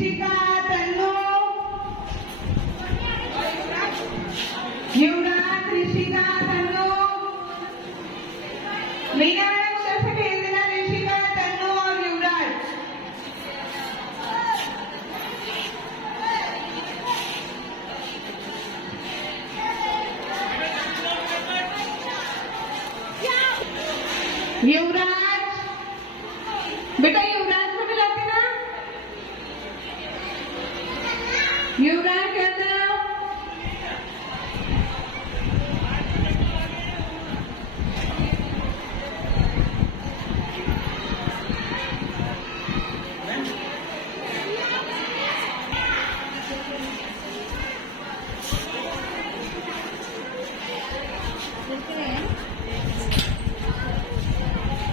ऋषिका तन्नू, युवराज ऋषिका तन्नू, मीना मैडम उधर से भेज देना ऋषिका तन्नू और युवराज। युवराज बेटा, युवराज को मिलाते ना, युवराज कहते ना। बिल्कुल